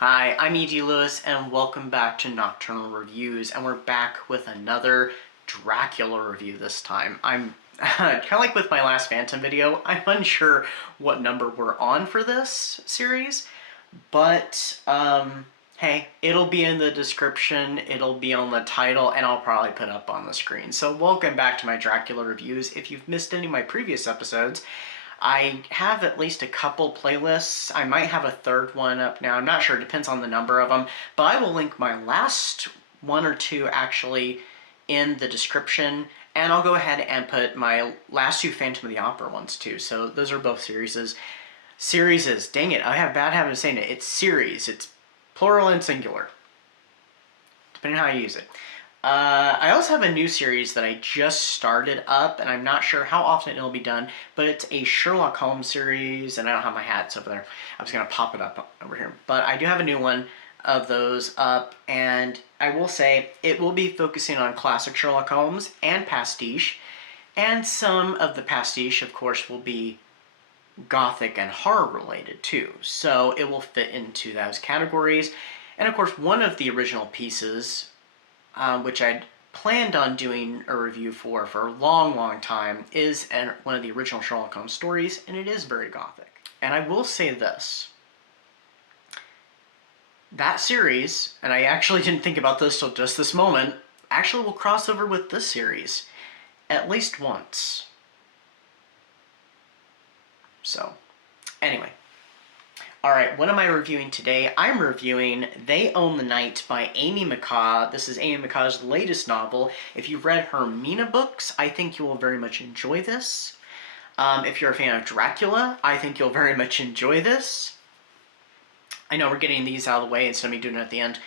Hi, I'm E.G. Lewis, and welcome back to Nocturnal Reviews, and we're back with another Dracula review this time. I'm kind of like with my last Phantom video, I'm unsure what number we're on for this series, but hey, it'll be in the description, it'll be on the title, and I'll probably put up on the screen. So welcome back to my Dracula reviews. If you've missed any of my previous episodes, I have at least a couple playlists. I might have a third one up now. I'm not sure. It depends on the number of them. But I will link my last one or two actually in the description. And I'll go ahead and put my last two Phantom of the Opera ones too. So those are both series. Dang it, I have a bad habit of saying it. It's series. It's plural and singular, depending on how you use it. I also have a new series that I just started up, and I'm not sure how often it'll be done, but it's a Sherlock Holmes series, and I don't have my hats over there. I was going to pop it up over here. But I do have a new one of those up, and I will say it will be focusing on classic Sherlock Holmes and pastiche, and some of the pastiche, of course, will be gothic and horror related too, so it will fit into those categories. And of course, one of the original pieces, which I'd planned on doing a review for a long time, is one of the original Sherlock Holmes stories, and it is very gothic. And I will say this, that series, and I actually didn't think about this till just this moment, actually will cross over with this series at least once. So, anyway. Alright, what am I reviewing today? I'm reviewing They Own the Night by Amy McCaw. This is Amy McCaw's latest novel. If you've read her Mina books, I think you will very much enjoy this. If you're a fan of Dracula, I think you'll very much enjoy this. I know we're getting these out of the way instead of me doing it at the end.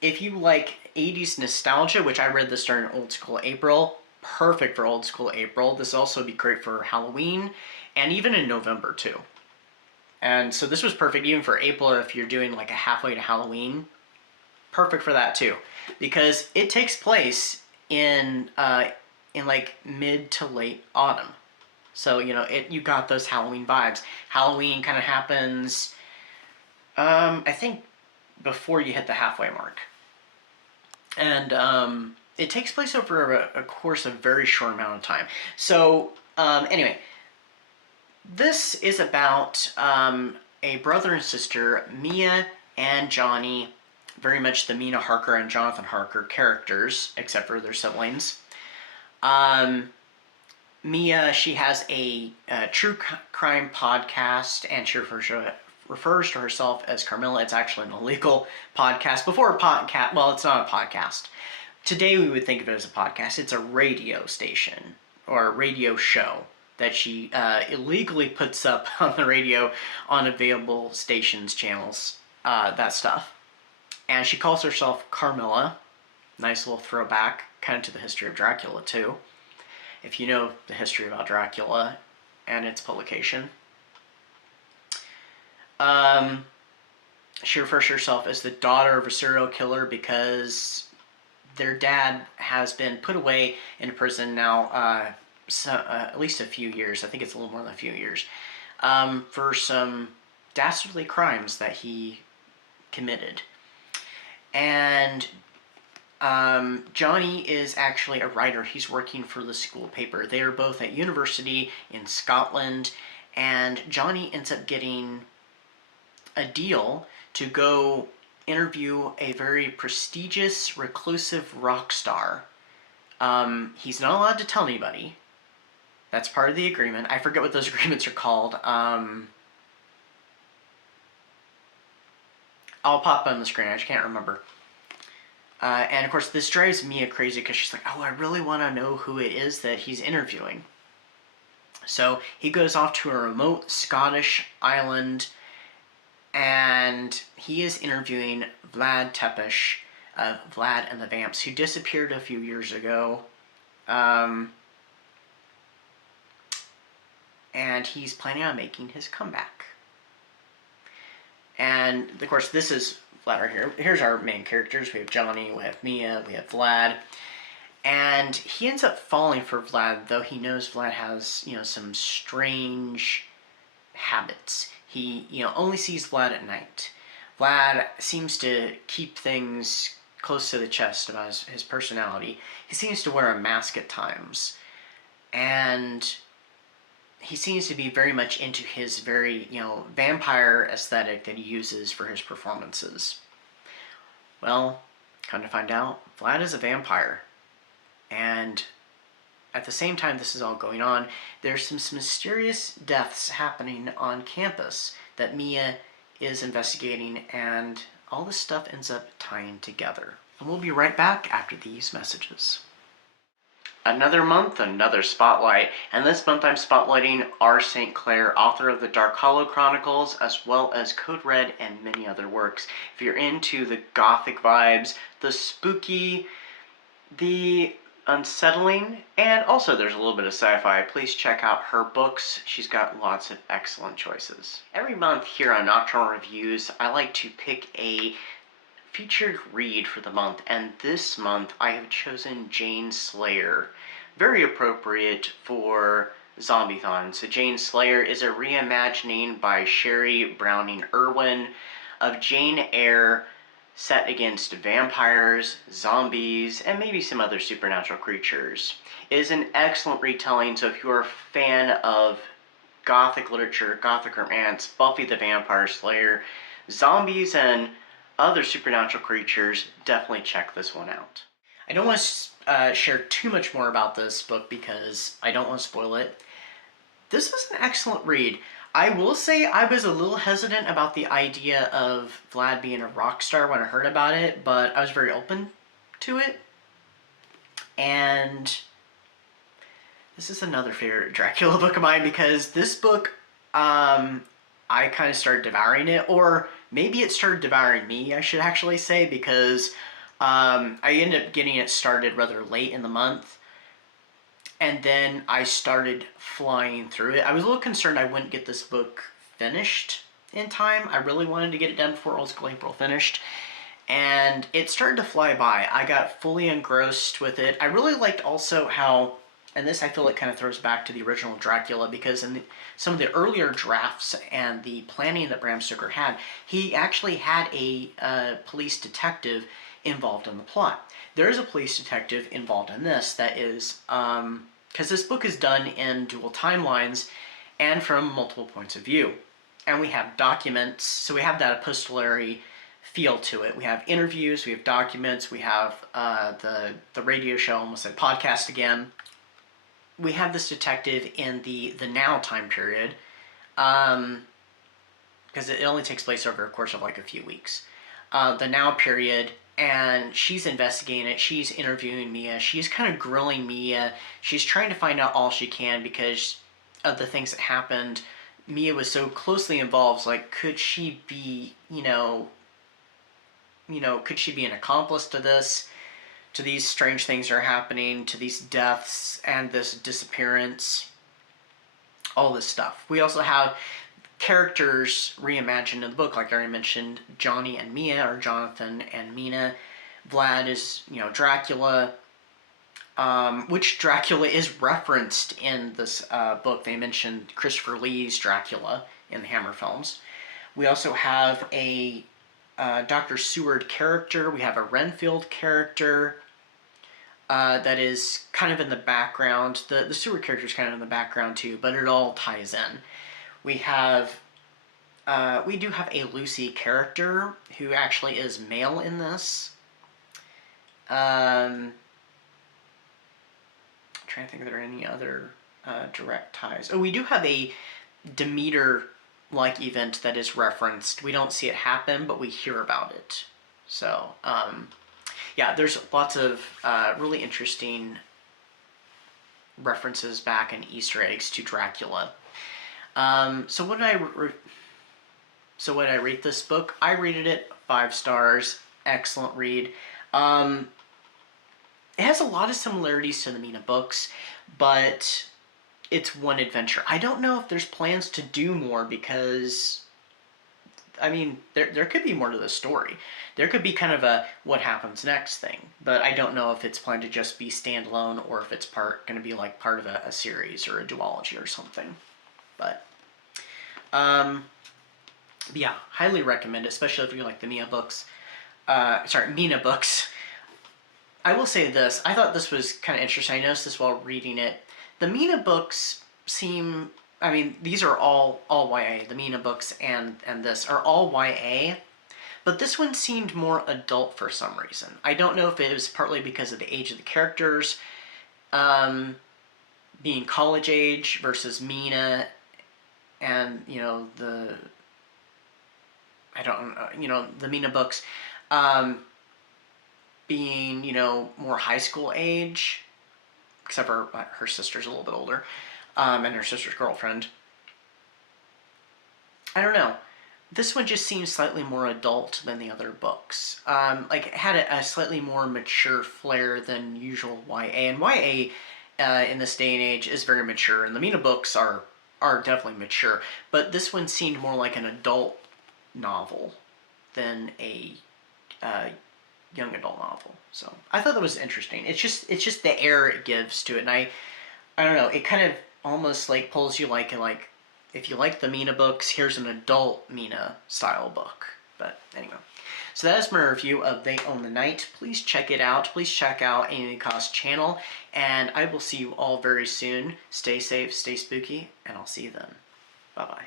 If you like 80s nostalgia, which I read this during Old School April, perfect for Old School April. This will also be great for Halloween, and even in November too. And so this was perfect even for April if you're doing like a halfway to Halloween. Perfect for that too, because it takes place in like mid to late autumn. So you know you got those Halloween vibes. Halloween kind of happens, I think, before you hit the halfway mark, and it takes place over a course of a very short amount of time. So anyway. This is about a brother and sister, Mia and Johnny, very much the Mina Harker and Jonathan Harker characters, except for their siblings. Mia, she has a true crime podcast, and she refers to herself as Carmilla. It's actually an illegal podcast. Before a podcast, well, it's not a podcast. Today we would think of it as a podcast. It's a radio station, or a radio show, that she illegally puts up on the radio on available stations, channels, that stuff. And she calls herself Carmilla. Nice little throwback, kind of to the history of Dracula, too. If you know the history about Dracula and its publication. She refers to herself as the daughter of a serial killer because their dad has been put away in prison now, at least a few years, I think it's a little more than a few years, for some dastardly crimes that he committed. And Johnny is actually a writer. He's working for the school paper. They are both at university in Scotland, and Johnny ends up getting a deal to go interview a very prestigious, reclusive rock star. He's not allowed to tell anybody. That's part of the agreement. I forget what those agreements are called. I'll pop on the screen. I just can't remember. And of course, this drives Mia crazy because she's like, oh, I really want to know who it is that he's interviewing. So he goes off to a remote Scottish island, and he is interviewing Vlad Tepes of Vlad and the Vamps, who disappeared a few years ago. And he's planning on making his comeback. And, of course, this is Vlad right here. Here's our main characters. We have Johnny, we have Mia, we have Vlad. And he ends up falling for Vlad, though he knows Vlad has, some strange habits. He, only sees Vlad at night. Vlad seems to keep things close to the chest about his personality. He seems to wear a mask at times, and he seems to be very much into his very, vampire aesthetic that he uses for his performances. Well, come to find out, Vlad is a vampire. And at the same time this is all going on, there's some mysterious deaths happening on campus that Mia is investigating, and all this stuff ends up tying together. And we'll be right back after these messages. Another month, another spotlight, and this month I'm spotlighting R. St. Clair, author of the Dark Hollow Chronicles, as well as Code Red and many other works. If you're into the gothic vibes, the spooky, the unsettling, and also there's a little bit of sci-fi, please check out her books. She's got lots of excellent choices. Every month here on Nocturnal Reviews, I like to pick a featured read for the month, and this month I have chosen Jane Slayer. Very appropriate for Zombie-thon. So Jane Slayer is a reimagining by Sherry Browning Irwin of Jane Eyre, set against vampires, zombies, and maybe some other supernatural creatures. It is an excellent retelling, so if you're a fan of gothic literature, gothic romance, Buffy the Vampire Slayer, zombies, and other supernatural creatures, definitely check this one out. I don't want to share too much more about this book because I don't want to spoil it. This was an excellent read. I will say I was a little hesitant about the idea of Vlad being a rock star when I heard about it, but I was very open to it. And this is another favorite Dracula book of mine because this book, I kind of started devouring it, or maybe it started devouring me, I should actually say, because I ended up getting it started rather late in the month. And then I started flying through it. I was a little concerned I wouldn't get this book finished in time. I really wanted to get it done before Old School April finished. And it started to fly by. I got fully engrossed with it. I really liked also how, and this I feel it kind of throws back to the original Dracula, because in some of the earlier drafts and the planning that Bram Stoker had, he actually had a police detective involved in the plot. There is a police detective involved in this that is, because this book is done in dual timelines and from multiple points of view. And we have documents, so we have that epistolary feel to it. We have interviews, we have documents, we have the radio show, almost said podcast again. We have this detective in the now time period, because it only takes place over a course of like a few weeks. The now period, and she's investigating it, she's interviewing Mia, she's kind of grilling Mia, she's trying to find out all she can because of the things that happened. Mia was so closely involved, like, could she be, could she be an accomplice to this, to these strange things that are happening, to these deaths and this disappearance, all this stuff. We also have characters reimagined in the book, like I already mentioned, Johnny and Mia, or Jonathan and Mina. Vlad is, Dracula, which Dracula is referenced in this book. They mentioned Christopher Lee's Dracula in the Hammer films. We also have a Dr. Seward character. We have a Renfield character that is kind of in the background. The Seward character is kind of in the background too, but it all ties in. We do have a Lucy character who actually is male in this. I'm trying to think if there are any other direct ties. Oh, we do have a Demeter-like event that is referenced. We don't see it happen, but we hear about it. So, yeah, there's lots of really interesting references back and Easter eggs to Dracula. So what did I rate this book? I rated it 5 stars. Excellent read. It has a lot of similarities to the Mina books, but it's one adventure. I don't know if there's plans to do more because, I mean, there could be more to the story. There could be kind of a what happens next thing, but I don't know if it's planned to just be standalone or if it's going to be like part of a series or a duology or something. But But yeah, highly recommend it, especially if you like the Mina books. Mina books. I will say this. I thought this was kind of interesting. I noticed this while reading it. The Mina books seem... I mean, these are all YA. The Mina books and this are all YA. But this one seemed more adult for some reason. I don't know if it was partly because of the age of the characters, being college age versus Mina, and, you know, the... I don't know, you know, the Mina books being, you know, more high school age, except for her sister's a little bit older, and her sister's girlfriend. I don't know. This one just seems slightly more adult than the other books. Like, it had a slightly more mature flair than usual YA, and YA in this day and age is very mature, and the Mina books are definitely mature, but this one seemed more like an adult novel than a young adult novel. So I thought that was interesting. It's just the air it gives to it, and I don't know. It kind of almost like pulls you like if you like the Mina books, here's an adult Mina style book. But anyway, so that is my review of They Own the Night. Please check it out. Please check out Amy McCaw's channel, and I will see you all very soon. Stay safe, stay spooky, and I'll see you then. Bye bye.